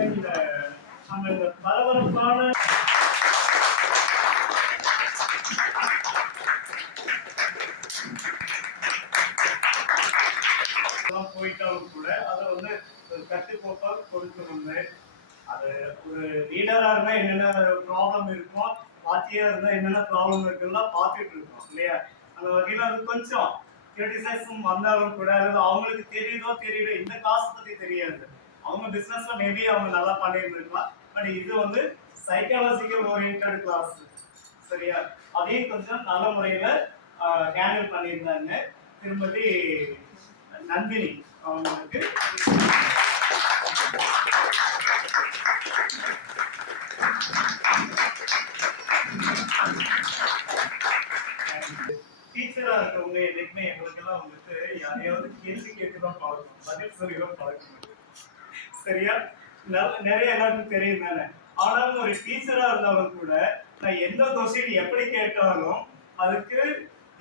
நம்ம இந்த பரபரப்பான போயிட்டாலும் கூட அதை வந்து கட்டுக்கோப்பா கொடுத்து வந்து அது ஒரு லீடரா இருந்தா என்னென்ன ப்ராப்ளம் இருக்கும், பார்ட்டியா இருந்தா என்னென்ன ப்ராப்ளம் இருக்குன்னா பார்த்துட்டு இருக்கோம் இல்லையா. அந்த வகையில அது கொஞ்சம் கிரிட்டிசைஸும் வந்தாலும் கூட அது அவங்களுக்கு தெரியுதோ தெரியல, இந்த காசு பத்தி தெரியாது, அவங்க பிசினஸ்ல மேபி அவங்க நல்லா பண்ணியிருந்திருக்கலாம். பட் இது வந்து சைக்காலஜிக்கல் ஓரியன்ட் கிளாஸ் சரியா, அதையும் கொஞ்சம் நல்ல முறையில ஹேண்டில் பண்ணியிருந்தாங்க திருமதி நந்தினி அவங்களுக்கு. டீச்சரா இருக்கவங்க என்னைக்குமே எங்களுக்கெல்லாம் வந்துட்டு யாரையாவது கேள்வி கேட்டுதான் பழக்கணும், பதில் சொல்லிதான் பழக்கணும் சரியா. நிறைய எல்லாருக்கும் தெரியும் தானே. ஆனாலும் ஒரு டீச்சரா இருந்தாலும் கூட நான் எந்த கொஸ்டின் எப்படி கேட்டாலும் அதுக்கு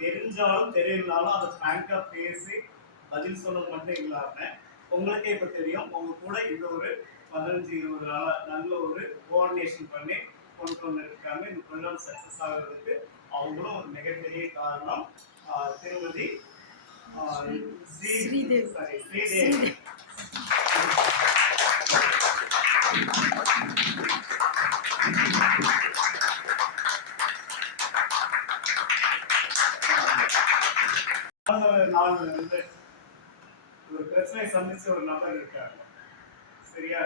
தெரிஞ்சாலும் தெரியலனாலும் அதை ஃப்ராங்கா பேசி பதில் சொன்னது மட்டும் இல்லாம உங்களுக்கே இப்ப தெரியும், உங்க கூட இந்த ஒரு 15-20 நாளா நல்ல ஒரு கோஆர்டினேஷன் பண்ணி கொண்டு வந்திருக்காங்க. இந்த ப்ரோக்ராம் சக்சஸ் ஆகிறதுக்கு அவங்களும் ஒரு மிகப்பெரிய காரணம். திருமதி ஸ்ரீதேவி. ஒரு பிரச்சனை சந்திச்ச ஒரு நபர் இருக்காங்க சரியா.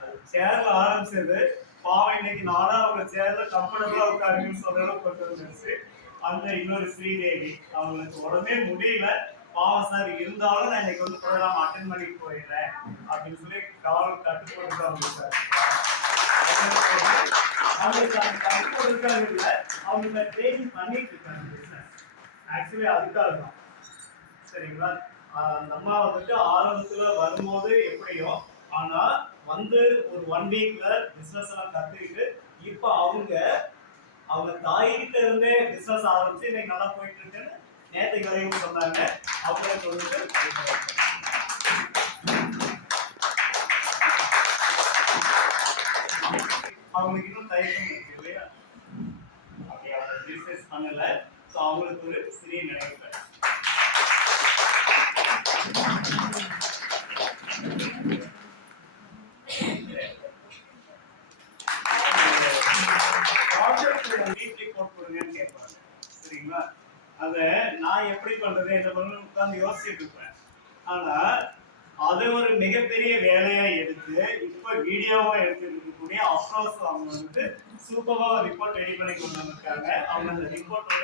அது சேர்ல ஆரம்பிச்சது பாவம், இன்னைக்கு நானா அவங்க சேர்ல கம்ஃபர்டபுளா உட்காருங்கன்னு சொல்றத கொண்டு வந்துருச்சு அந்த இன்னொரு ஸ்ரீதேவி. அவங்களுக்கு உடனே முடியல பாவம் சார், இருந்தாலும் நான் இன்னைக்கு வந்து ப்ரோக்ராம் அட்டென்ட் பண்ணிட்டு போயிடுறேன் அப்படின்னு சொல்லி கால் கட்டுப்படுத்த ஆரம்பிச்சாரு. அவங்களுக்கு அந்த கட்டுப்படுத்தாங்க இல்லை, அவங்க ட்ரைனிங் பண்ணிட்டு இருக்காங்க ஆக்சுவலி அதுக்காக தான் சரிங்களா. அந்த அம்மா வந்துட்டு ஆரம்பத்துல வரும்போது எப்படியோ, ஆனா வந்து ஒரு 1 வீக்ல பிசினஸ் எல்லாம் கத்துக்கிட்டு இப்ப அவங்க தாய்கிட்ட இருந்தே பிசினஸ் ஆரம்பிச்சு இன்னைக்கு நல்லா போயிட்டு இருக்குன்னு நேற்று வரையும் சொன்னாங்க. அவங்களே சொல்லிட்டு அவங்களுக்கு இன்னும் தயக்கம் இருக்கு இல்லையா, அப்படி அவங்க பிசினஸ் பண்ணல. ஸோ அவங்களுக்கு ஒரு சிறிய நினைவு. சரிங்களா, அத நான் எப்படி பண்றது என்ன பண்ணு உட்கார்ந்து யோசிச்சுட்டு இருப்பேன். ஆனா அது ஒரு மிகப்பெரிய வேலையா எடுத்து இப்ப வீடியோவா எடுத்து இருக்கக்கூடிய அப்ரோஸ் அவங்க வந்து சூப்பரா ரிப்போர்ட் ரெடி பண்ணி கொண்டு வந்திருக்காங்க. அவங்க அந்த ரிப்போர்ட்டோட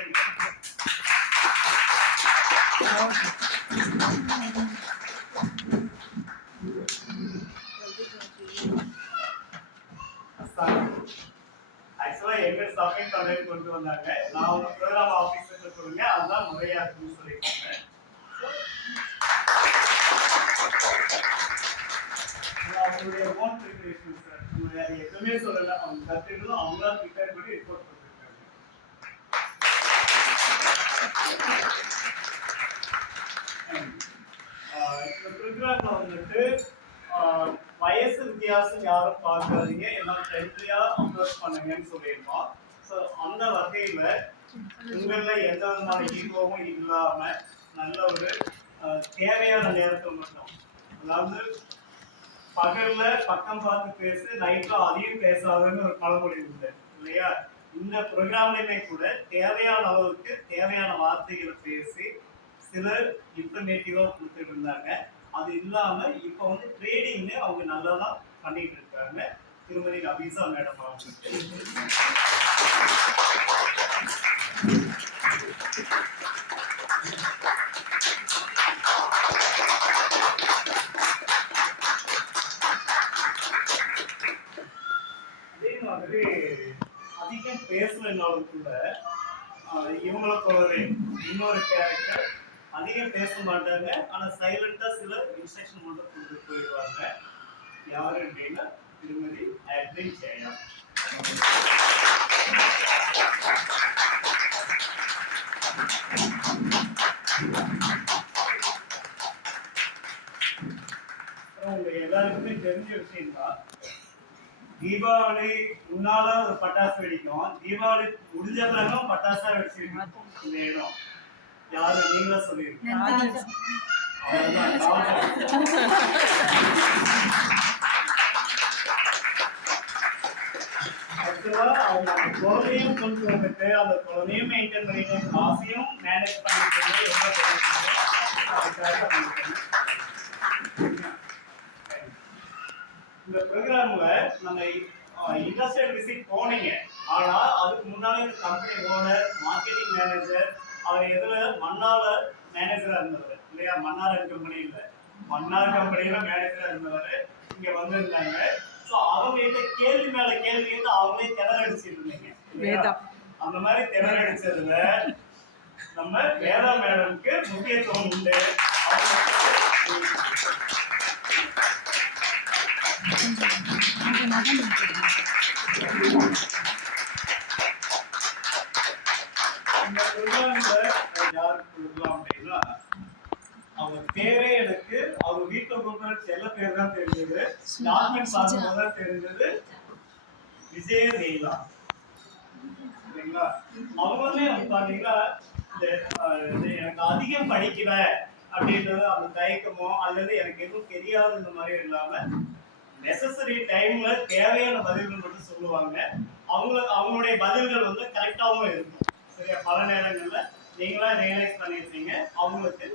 ஆக்சுவலா எங்க சப்மிட் பண்ணி கொண்டு வந்தாங்க. நான் ஒரு ப்ரோக்ராம் ஆபீசர் சொல்லுங்க, அதுதான் முறையா இருக்குன்னு சொல்லியிருக்காங்க. அவங்களுடைய ஓன் ப்ரிப்பரேஷன் சார், நம்ம வேற எதுவுமே சொல்லல. அவங்க கத்துக்கிட்டு அவங்களா ப்ரிப்பேர் பண்ணி ரிப்போர்ட் பண்ணிருக்காங்க. இந்த ப்ரோக்ராம்ல வந்துட்டு வயசு வித்தியாசம் யாரும் பார்க்காதீங்க, எல்லாம் ஃப்ரெண்ட்லியா அப்ரோச் பண்ணுங்கன்னு சொல்லியிருக்கோம். ஸோ அந்த வகையில உங்கள எந்த விதமான ஈகோவும் இல்லாம நல்ல ஒரு தேவையான நேரத்தை மட்டும், அதாவது பகல்ல பக்கம் பார்த்து பேசு, நைட்ல அதையும் பேசாதுன்னு ஒரு பழமொழி உண்டு இல்லையா. இந்த ப்ரோக்ராம்லயுமே கூட தேவையான அளவுக்கு தேவையான வார்த்தைகளை பேசி சிலர் இன்ஃபர்மேட்டிவா கொடுத்துட்டு இருந்தாங்க. அது இல்லாம இப்ப வந்து ட்ரேடிங்ல அவங்க நல்லா தான் பண்ணிட்டு இருக்காங்க. திருமதி அபிசா மேடம் அதே மாதிரி அதிகம் பேசலைன்னாலும் கூட இவங்களை போலவே இன்னொரு கேரக்டர் அதிகம் பேச மாட்டாங்க, ஆனா சைலண்டா சில இன்ஸ்ட்ரக்ஷன் மட்டும் கொடுத்துட்டு போயிடுவாங்க. யாரு அப்படின்னா திருமதி ஆட்ரின் ஜெயா. உங்க எல்லாருக்குமே தெரிஞ்ச விஷயம் தான், தீபாவளி முன்னால ஒரு பட்டாசு வெடிக்கும், தீபாவளி முடிஞ்ச பிறகும் பட்டாசா வெடிச்சிருக்கோம் இந்த இடம். யாரு நீங்களா சொல்லிருக்கீங்க? அவங்க குழந்தையும் கொண்டு வந்துட்டு அந்த குழந்தையும் மெயின்டைன் பண்ணிட்டு காசையும் மேனேஜ் பண்ணிட்டு இந்த ப்ரோக்ராம்ல நம்ம இண்டஸ்ட்ரியல் விசிட் போனீங்க. ஆனா அதுக்கு முன்னாடி இந்த கம்பெனி ஓனர், மார்க்கெட்டிங் மேனேஜர், அவர் எதுல மன்னால மேனேஜரா இருந்தவர் இல்லையா? மன்னார் கம்பெனியில மேனேஜரா இருந்தவர் இங்க வந்திருந்தாங்க. ஸோ அவங்க கிட்ட கேள்வி மேல கேள்வி கேட்டு அவங்களே திணறடிச்சிட்டு இருந்தீங்க. அந்த மாதிரி திணறடிச்சதுல நம்ம வேதா மேடம்க்கு முக்கியத்துவம் உண்டு. இந்த ப்ரோக்ராம்ல யாருக்கு கொடுக்கலாம் அப்படின்னா, அவங்க பேரே எனக்கு அவங்க வீட்டுல கொடுக்குற செல்ல பேர் தான் தெரிஞ்சது, டாக்குமெண்ட் பார்க்கும்போது தான் தெரிஞ்சது விஜய லீலா. சரிங்களா? அவங்களே பாத்தீங்கன்னா எனக்கு அதிகம் படிக்கல அப்படின்றது அந்த தயக்கமோ அல்லது எனக்கு எதுவும் தெரியாது இந்த மாதிரி இல்லாம நெசசரி டைம்ல தேவையான பதில்கள் மட்டும் சொல்லுவாங்க. அவங்களுடைய பதில்கள் வந்து கரெக்டாகவும் இருக்கும். சரியா? பல நேரங்கள்ல நீங்களா ரியலைஸ் பண்ணிருப்பீங்க. அவங்களுக்கு